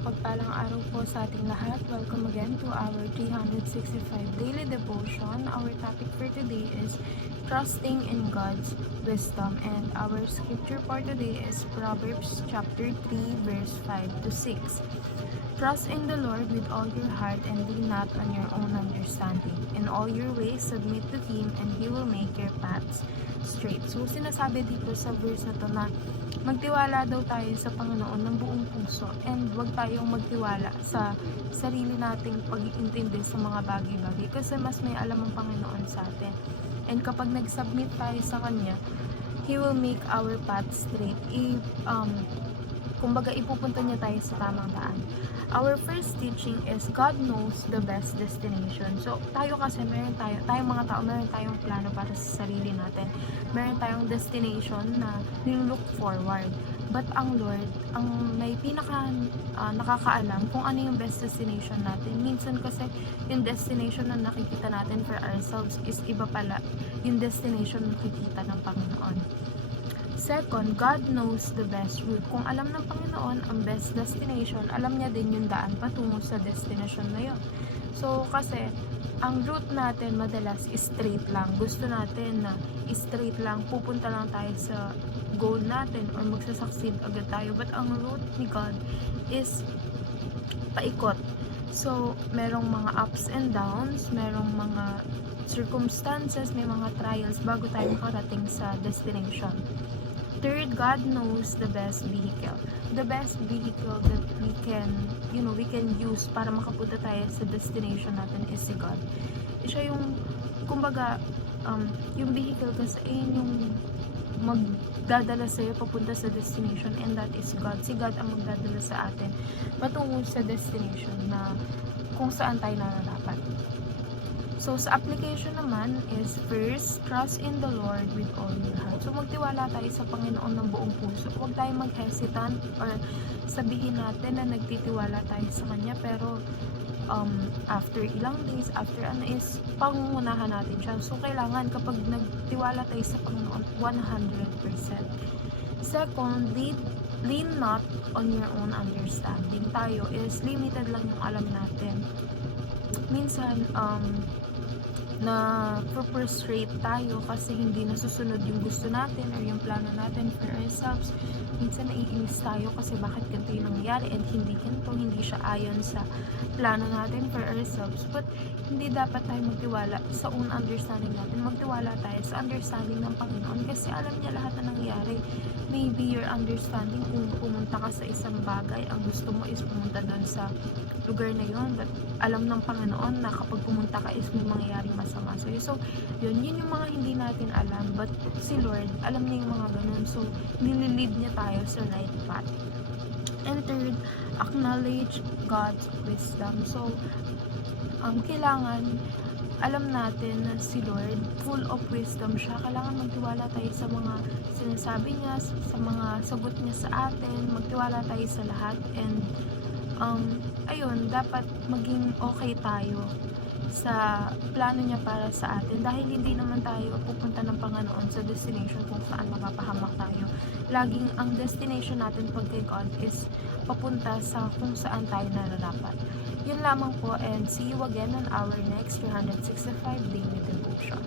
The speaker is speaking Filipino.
mapagpalang araw po sa ating lahat. Welcome again to our 365 Daily Devotion. Our topic for today is trusting in God's wisdom. And our scripture for today is Proverbs chapter 3 verse 5 to 6. Trust in the Lord with all your heart and lean not on your own understanding. In all your ways, submit to Him and He will make your paths straight. So, sinasabi dito sa verse na to na magtiwala daw tayo sa Panginoon ng buong puso and huwag tayong magtiwala sa sarili nating pag-iintindi sa mga bagay-bagay kasi mas may alam ang Panginoon sa atin. And kapag nag-submit tayo sa Kanya, He will make our path straight. Kumbaga, ipupunta niya tayo sa tamang daan. Our first teaching is God knows the best destination. So, tayo kasi, tayong mga tao, meron tayong plano para sa sarili natin. Meron tayong destination na nilook forward. But ang Lord, ang may nakakaalam kung ano yung best destination natin. Minsan kasi, yung destination na nakikita natin for ourselves is iba pala yung destination na nakikita ng Panginoon. Second, God knows the best route. Kung alam ng Panginoon ang best destination, alam niya din yung daan patungo sa destination na yun. So, kasi, ang route natin madalas is straight lang. Gusto natin na straight lang, pupunta lang tayo sa goal natin or magsasucceed agad tayo. But ang route ni God is paikot. So, merong mga ups and downs, merong mga circumstances, may mga trials bago tayo makarating sa destination. Third, God knows the best vehicle. The best vehicle that we can use para makapunta tayo sa destination natin is si God. Siya yung, kumbaga, yung vehicle kasi yung magdadala sa'yo papunta sa destination, and that is God. Si God ang magdadala sa atin patungo sa destination na kung saan tayo nararapat. So, sa application naman is first, trust in the Lord with all your heart. So, magtiwala tayo sa Panginoon ng buong puso. Huwag tayong mag-hesitant or sabihin natin na nagtitiwala tayo sa Kanya, pero after ilang days, after is pangungunahan natin siya. So, kailangan kapag nagtiwala tayo sa Panginoon, 100%. Second, lean not on your own understanding. Tayo is limited lang yung alam natin. Minsan, na frustrate tayo kasi hindi nasusunod yung gusto natin or yung plano natin for ourselves. Minsan naiinis tayo kasi bakit ganito yung nangyayari and hindi siya ayon sa plano natin for ourselves. But hindi dapat tayo magtiwala sa own understanding natin. Magtiwala tayo sa understanding ng Panginoon kasi alam niya lahat na nangyayari. Maybe your understanding kung pumunta ka sa isang bagay, ang gusto mo is pumunta doon sa lugar na yun, but alam ng Panginoon na kapag pumunta ka is may mangyayaring masama sa'yo. So, yun yung mga hindi natin alam, but si Lord, alam niya yung mga ganun. So, nililid niya tayo sa right path. And third, acknowledge God's wisdom. So, kailangan alam natin na si Lord, full of wisdom siya. Kailangan magtiwala tayo sa mga sinasabi niya, sa mga sagot niya sa atin, magtiwala tayo sa lahat, and ayun, dapat maging okay tayo sa plano niya para sa atin dahil hindi naman tayo pupunta ng Panginoon sa destination kung saan mapapahamak tayo. Laging ang destination natin pag kay God is papunta sa kung saan tayo nararapat. Yun lamang po, and see you again on our next 365 Daily Devotion.